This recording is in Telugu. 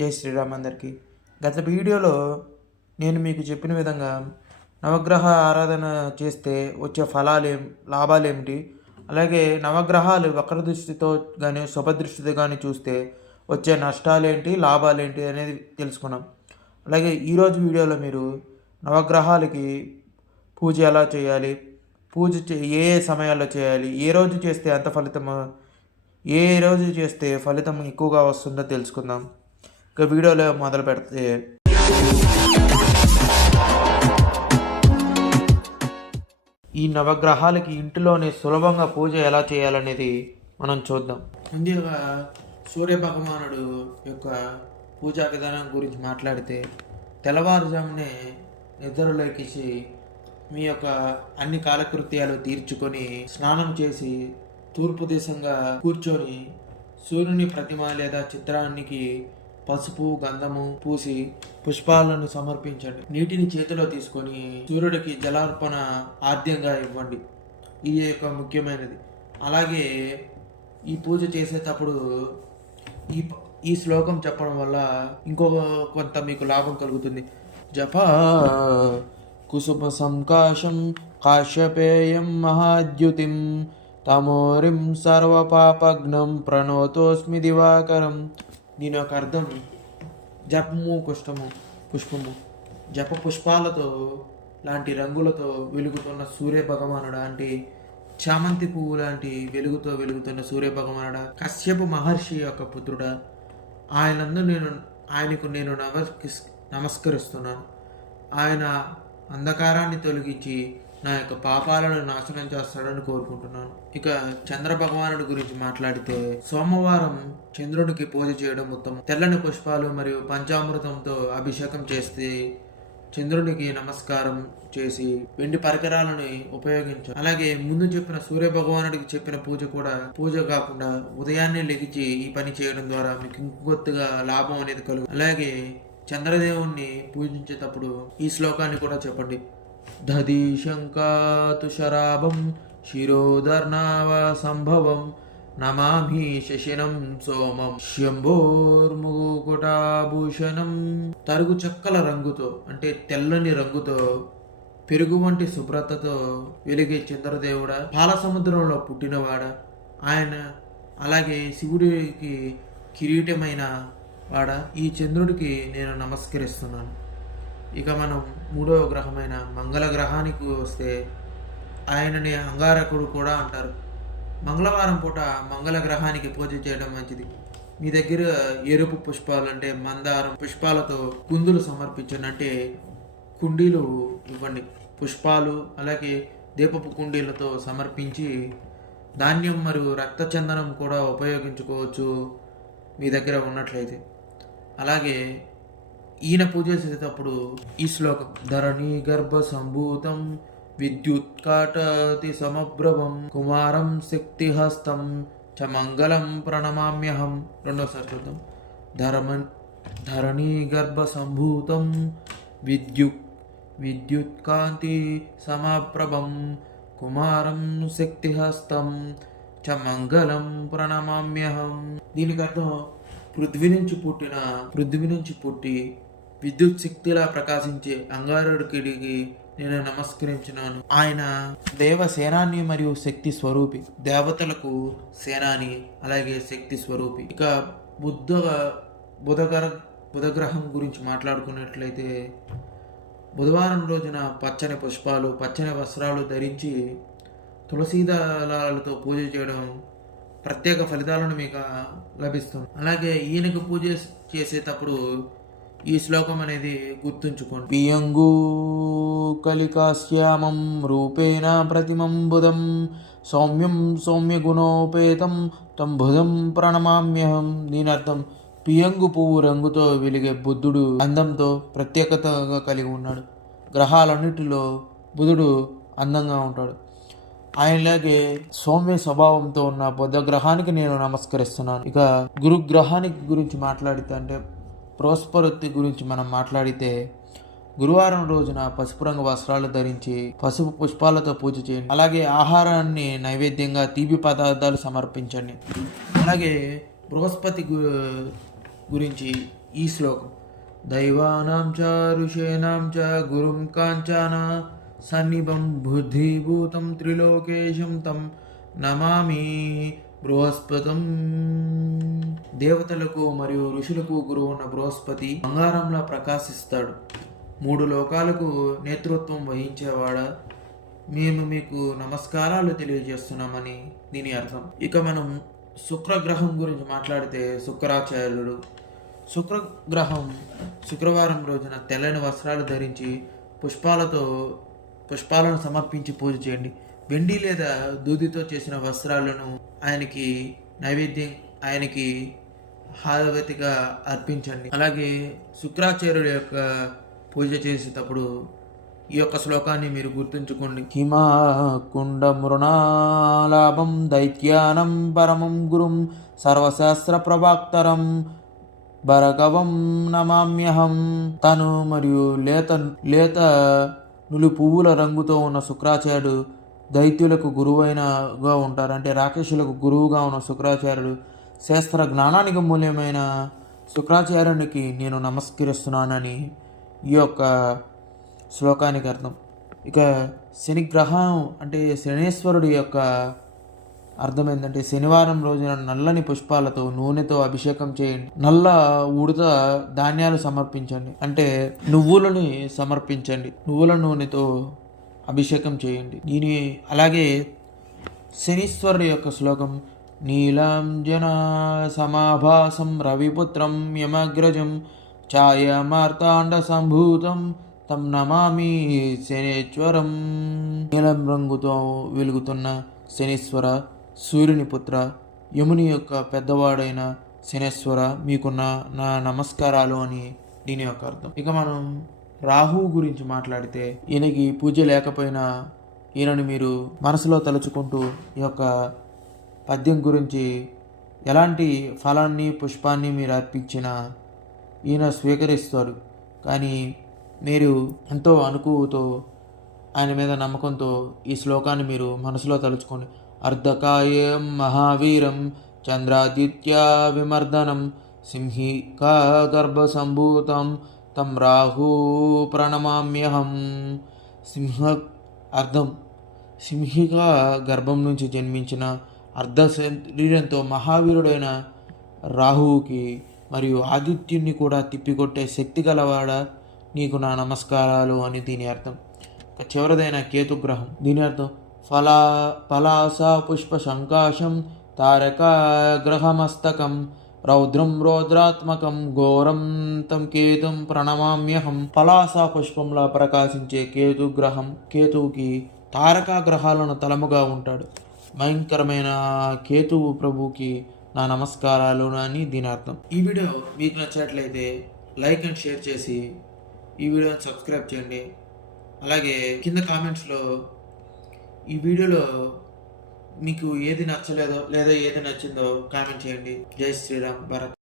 జై శ్రీరామ్ అందరికీ. గత వీడియోలో నేను మీకు చెప్పిన విధంగా నవగ్రహ ఆరాధన చేస్తే వచ్చే లాభాలేమిటి, అలాగే నవగ్రహాలు వక్ర దృష్టితో కానీ శుభదృష్టితో కానీ చూస్తే వచ్చే నష్టాలేంటి, లాభాలేంటి అనేది తెలుసుకున్నాం. అలాగే ఈరోజు వీడియోలో మీరు నవగ్రహాలకి పూజ ఎలా చేయాలి, ఏ ఏ సమయాల్లో చేయాలి, ఏ రోజు చేస్తే అంత ఫలితము, ఏ రోజు చేస్తే ఫలితం ఎక్కువగా వస్తుందో తెలుసుకుందాం. ఇక వీడియోలో మొదలు పెడితే, ఈ నవగ్రహాలకి ఇంటిలోనే సులభంగా పూజ ఎలా చేయాలనేది మనం చూద్దాం. ముందుగా సూర్య భగవానుడు యొక్క పూజా విధానం గురించి మాట్లాడితే, తెల్లవారుజామునే నిద్రలోకి మీ యొక్క అన్ని కాలకృత్యాలు తీర్చుకొని స్నానం చేసి తూర్పు దిశంగా కూర్చొని సూర్యుని ప్రతిమ లేదా చిత్రానికి పసుపు గంధము పూసి పుష్పాలను సమర్పించండి. నీటిని చేతిలో తీసుకొని సూర్యుడికి జలార్పణ ఆద్యంగా ఇవ్వండి. ఇది యొక్క ముఖ్యమైనది. అలాగే ఈ పూజ చేసేటప్పుడు ఈ శ్లోకం చెప్పడం వల్ల కొంత మీకు లాభం కలుగుతుంది. జప కుసుమ సంకాశం కాశ్యపేయం మహాద్యుతిం తమోరిం సర్వపాపగ్నం ప్రణోతోస్మి దివాకరం. దీని యొక్క అర్థం జపము పుష్పము జప పుష్పాలతో లాంటి రంగులతో వెలుగుతున్న సూర్య భగవానుడా, అంటే చామంతి పువ్వు లాంటి వెలుగుతో వెలుగుతున్న సూర్య భగవానుడా, కశ్యప మహర్షి యొక్క పుత్రుడా, ఆయనకు నేను నమస్కరిస్తున్నాను. ఆయన అంధకారాన్ని తొలగించి నా యొక్క పాపాలను నాశనం చేస్తాడని కోరుకుంటున్నాను. ఇక చంద్ర భగవానుడి గురించి మాట్లాడితే, సోమవారం చంద్రుడికి పూజ చేయడం ఉత్తమం. తెల్లని పుష్పాలు మరియు పంచామృతంతో అభిషేకం చేస్తే చంద్రునికి నమస్కారం చేసి వెండి పరికరాలను ఉపయోగించాలి. అలాగే ముందు చెప్పిన సూర్య భగవానుడికి చెప్పిన పూజ కాకుండా ఉదయాన్నే లెగిచి ఈ పని చేయడం ద్వారా మీకు ఇంకొద్దిగా లాభం అనేది కలుగు. అలాగే చంద్రదేవుణ్ణి పూజించేటప్పుడు ఈ శ్లోకాన్ని కూడా చెప్పండి. దధీశంకాతుషరాభం శిరోధర్నావ సంభవం నమామి శశినం సోమం శంభోర్ముకుటాభూషణం. తరుగు చెక్కల రంగుతో, అంటే తెల్లని రంగుతో, పెరుగు వంటి శుభ్రతతో వెలిగే చంద్రదేవుడా, పాల సముద్రంలో పుట్టినవాడా, ఆయన అలాగే శివుడికి కిరీటమైన వాడా, ఈ చంద్రుడికి నేను నమస్కరిస్తున్నాను. ఇక మనం మూడవ గ్రహమైన మంగళ గ్రహానికి వస్తే, ఆయనని అంగారకుడు కూడా అంటారు. మంగళవారం పూట మంగళ గ్రహానికి పూజ చేయడం మంచిది. మీ దగ్గర ఎరుపు పుష్పాలు అంటే మందారం పుష్పాలతో కుందులు సమర్పించండి, అంటే కుండీలు ఇవ్వండి. పుష్పాలు అలాగే దీపపు కుండీలతో సమర్పించి ధాన్యం మరియు రక్తచందనం కూడా ఉపయోగించుకోవచ్చు మీ దగ్గర ఉన్నట్లయితే. అలాగే ఈయన పూజ చేసేటప్పుడు ఈ శ్లోకం, ధరణి గర్భ సంభూతం విద్యుత్కాటతి సమభ్రవం కుమారం శక్తిహస్తం చ మంగళం ప్రణమామ్యహం. రెండోసారి చూద్దాం. ధరణి గర్భ సంభూతం విద్యుత్కాంతి సమప్రభం కుమారం శక్తిహస్తం చ మంగళం ప్రణమామ్యహం. దీనికి అర్థం పృథ్వీ నుంచి పుట్టి విద్యుత్ శక్తిలా ప్రకాశించే అంగారకుడికి నేను నమస్కరించినాను. ఆయన దేవ సేనాని మరియు శక్తి స్వరూపి, దేవతలకు సేనాని అలాగే శక్తి స్వరూపి. ఇక బుధగ్రహం గురించి మాట్లాడుకున్నట్లయితే, బుధవారం రోజున పచ్చని పుష్పాలు పచ్చని వస్త్రాలు ధరించి తులసీదళాలతో పూజ చేయడం ప్రత్యేక ఫలితాలను మీకు లభిస్తుంది. అలాగే ఈయనకు పూజ చేసేటప్పుడు ఈ శ్లోకం అనేది గుర్తుంచుకోండి. పియంగు కలికాశ్యామం రూపేణ ప్రతిమం బుధం సౌమ్యం సౌమ్య గుణోపేతం తం బుధం ప్రణమామ్యహం. దీని అర్థం, పియంగు పువ్వు రంగుతో వెలిగే బుద్ధుడు అందంతో ప్రత్యేకతగా కలిగి ఉన్నాడు. గ్రహాలన్నిటిలో బుధుడు అందంగా ఉంటాడు. ఆయనలాగే సౌమ్య స్వభావంతో ఉన్న బుధ గ్రహానికి నేను నమస్కరిస్తున్నాను. ఇక గురుగ్రహానికి గురించి మాట్లాడితే, అంటే బృహస్పతి గురించి మనం మాట్లాడితే, గురువారం రోజున పసుపు రంగు వస్త్రాలు ధరించి పసుపు పుష్పాలతో పూజ చేయండి. అలాగే ఆహారాన్ని నైవేద్యంగా తీపి పదార్థాలు సమర్పించండి. అలాగే బృహస్పతి గురించి ఈ శ్లోకం. దైవానాం చ ఋషీణాం చ గురుం కాంచన సన్నిభం బుద్ధిభూతం త్రిలోకేశం తం నమామి బృహస్పతం. దేవతలకు మరియు ఋషులకు గురువు ఉన్న బృహస్పతి బంగారంలా ప్రకాశిస్తాడు. 3 లోకాలకు నేతృత్వం వహించేవాడా, మేము మీకు నమస్కారాలు తెలియజేస్తున్నామని దీని అర్థం. ఇక మనం శుక్రగ్రహం గురించి మాట్లాడితే శుక్రాచార్యుడు. శుక్రగ్రహం శుక్రవారం రోజున తెల్లని వస్త్రాలు ధరించి పుష్పాలను సమర్పించి పూజ చేయండి. వెండి లేదా దూదితో చేసిన వస్త్రాలను ఆయనకి హారతిగా అర్పించండి. అలాగే శుక్రాచార్యుడి యొక్క పూజ చేసేటప్పుడు ఈ యొక్క శ్లోకాన్ని మీరు గుర్తుంచుకోండి. హిమా కుండ మృణాలాభం దైత్యానం పరమం గురుం సర్వశాస్త్ర ప్రభాక్తరం భరగవం నమామ్యహం. తను మరియు లేత నులి పువ్వుల రంగుతో ఉన్న శుక్రాచార్యుడు దైత్యులకు గురువైనగా ఉంటారు. అంటే రాక్షసులకు గురువుగా ఉన్న శుక్రాచార్యుడు, శాస్త్ర జ్ఞానానికి మూల్యమైన శుక్రాచార్యునికి నేను నమస్కరిస్తున్నానని ఈ యొక్క శ్లోకానికి అర్థం. ఇక శనిగ్రహం అంటే శనేశ్వరుడి యొక్క అర్థం ఏంటంటే శనివారం రోజున నల్లని పుష్పాలతో నూనెతో అభిషేకం చేయండి. నల్ల ఉడత ధాన్యాలు సమర్పించండి, అంటే నువ్వులని సమర్పించండి. నువ్వుల నూనెతో అభిషేకం చేయండి. అలాగే శనీశ్వరుడి యొక్క శ్లోకం. నీలాంజన సమాభాసం రవిపుత్రం యమగ్రజం ఛాయామార్తాండ సంభూతం తం నమామి శనేశ్వరం. నీలం రంగుతో వెలుగుతున్న శనీశ్వర, సూర్యుని పుత్ర, యముని యొక్క పెద్దవాడైన శనేశ్వర, మీకున్న నా నమస్కారాలు అని దీని యొక్క అర్థం. ఇక మనం రాహువు గురించి మాట్లాడితే ఈయనకి పూజ లేకపోయినా ఈయనను మీరు మనసులో తలుచుకుంటూ ఈ యొక్క పద్యం గురించి ఎలాంటి ఫలాన్ని పుష్పాన్ని మీరు అర్పించినా ఈయన స్వీకరిస్తాడు. కానీ మీరు ఎంతో అనుకువతో ఆయన మీద నమ్మకంతో ఈ శ్లోకాన్ని మీరు మనసులో తలుచుకోండి. అర్ధకాయం మహావీరం చంద్రాదిత్య విమర్దనం సింహికా గర్భ సంభూతం తం రాహు ప్రణమామ్యహం. సింహిక గర్భం నుంచి జన్మించిన అర్ధ శరీరంతో మహావీరుడైన రాహువుకి మరియు ఆదిత్యుని కూడా తిప్పికొట్టే శక్తి గలవాడ, నీకు నా నమస్కారాలు అని దీని అర్థం. చివరిదైన కేతుగ్రహం. దీని అర్థం పలాస పుష్ప సంకాశం తారక గ్రహమస్తకం రౌద్రం రౌద్రాత్మకం ఘోరం తం కేతుం ప్రణమామ్యహం. పలాస పుష్పంలా ప్రకాశించే కేతువుకి తారకా గ్రహాలను తలముగా ఉంటాడు. భయంకరమైన కేతువు ప్రభువుకి నా నమస్కారాలు అని దీని అర్థం. ఈ వీడియో మీకు నచ్చినట్లయితే లైక్ అండ్ షేర్ చేసి ఈ వీడియోని సబ్స్క్రైబ్ చేయండి. అలాగే కింద కామెంట్స్లో ఈ వీడియోలో మీకు ఏది నచ్చలేదో లేదా ఏది నచ్చిందో కామెంట్ చేయండి. జై శ్రీరామ్. భారత్.